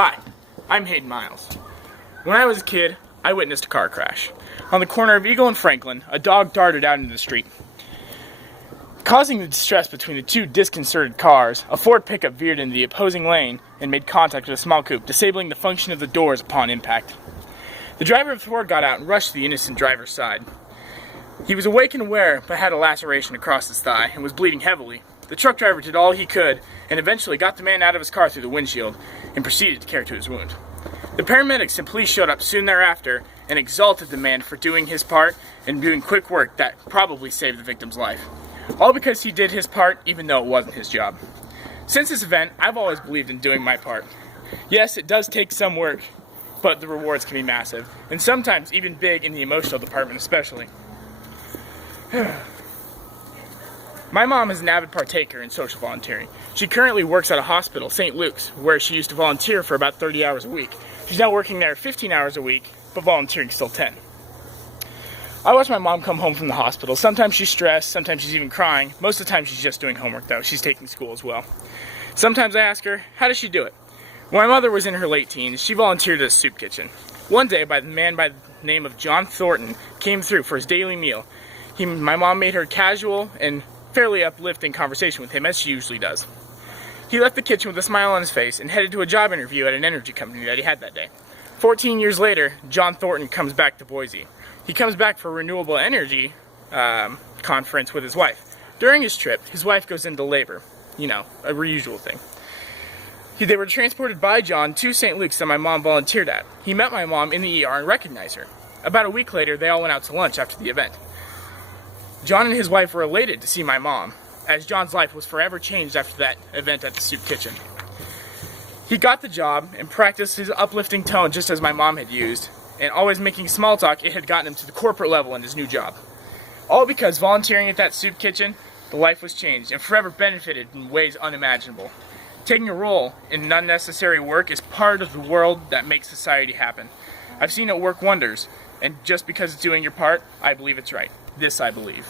Hi, I'm Hayden Miles. When I was a kid, I witnessed a car crash. On the corner of Eagle and Franklin, a dog darted out into the street. Causing the distress between the two disconcerted cars, a Ford pickup veered into the opposing lane and made contact with a small coupe, disabling the function of the doors upon impact. The driver of the Ford got out and rushed to the innocent driver's side. He was awake and aware, but had a laceration across his thigh and was bleeding heavily. The truck driver did all he could and eventually got the man out of his car through the windshield and proceeded to care to his wound. The paramedics and police showed up soon thereafter and exalted the man for doing his part and doing quick work that probably saved the victim's life. All because he did his part even though it wasn't his job. Since this event, I've always believed in doing my part. Yes, it does take some work, but the rewards can be massive, and sometimes even big in the emotional department especially. My mom is an avid partaker in social volunteering. She currently works at a hospital, St. Luke's, where she used to volunteer for about 30 hours a week. She's now working there 15 hours a week, but volunteering still 10. I watch my mom come home from the hospital. Sometimes she's stressed, sometimes she's even crying. Most of the time she's just doing homework though. She's taking school as well. Sometimes I ask her, how does she do it? When my mother was in her late teens, she volunteered at a soup kitchen. One day, a man by the name of John Thornton came through for his daily meal. My mom made her casual and fairly uplifting conversation with him, as she usually does. He left the kitchen with a smile on his face and headed to a job interview at an energy company that he had that day. 14 years later, John Thornton comes back to Boise. He comes back for a renewable energy conference with his wife. During his trip, his wife goes into labor. You know, a usual thing. They were transported by John to St. Luke's that my mom volunteered at. He met my mom in the ER and recognized her. About a week later, they all went out to lunch after the event. John and his wife were elated to see my mom, as John's life was forever changed after that event at the soup kitchen. He got the job and practiced his uplifting tone just as my mom had used, and always making small talk, it had gotten him to the corporate level in his new job. All because volunteering at that soup kitchen, the life was changed and forever benefited in ways unimaginable. Taking a role in unnecessary work is part of the world that makes society happen. I've seen it work wonders, and just because it's doing your part, I believe it's right. This I believe.